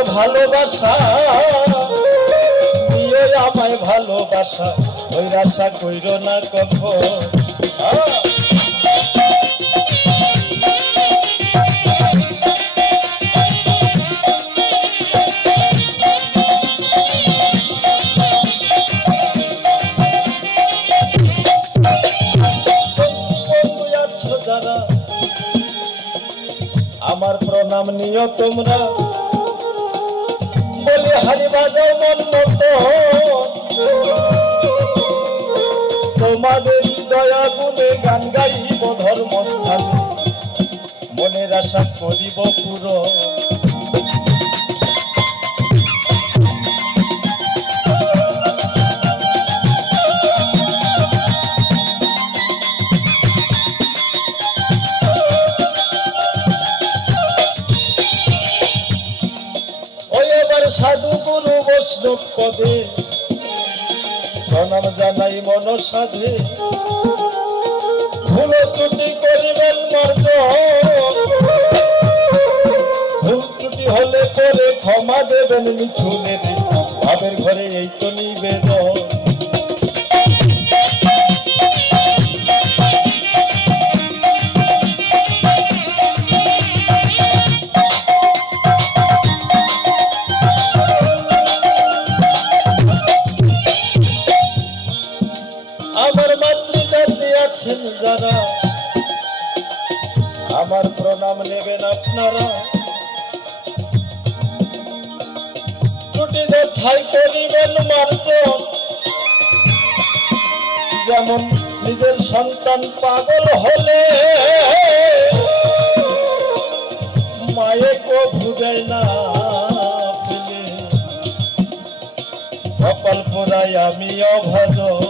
আমার ভালোবাসা নিয়ে আমায় ভালোবাসা ওই আশা কইর না কখন যারা আমার প্রণাম নিও তোমরা বলে হারি বাজাও মন মতো তোমাদের দয়া গুণে গান গাইব ধর্ম স্থানে মনের আশা করিব পুরো সাধু গুরু বৈষ্ণব পদে প্রণাম জানাই মন সাধে ভুল ত্রুটি করিবেন মর্দ ভুল ত্রুটি হলে পরে ক্ষমা দেবেন মিঠুনের ভাবের ঘরে এই তো নিবেদন আমার মাতৃজাতি আছেন যারা আমার প্রণাম নেবেন আপনারা ত্রুটি যথাই করিবেন মার্জন যেমন নিজের সন্তান পাগল হলে মায়ে কভু দেয় না কপাল পোড়াই আমি অভাজন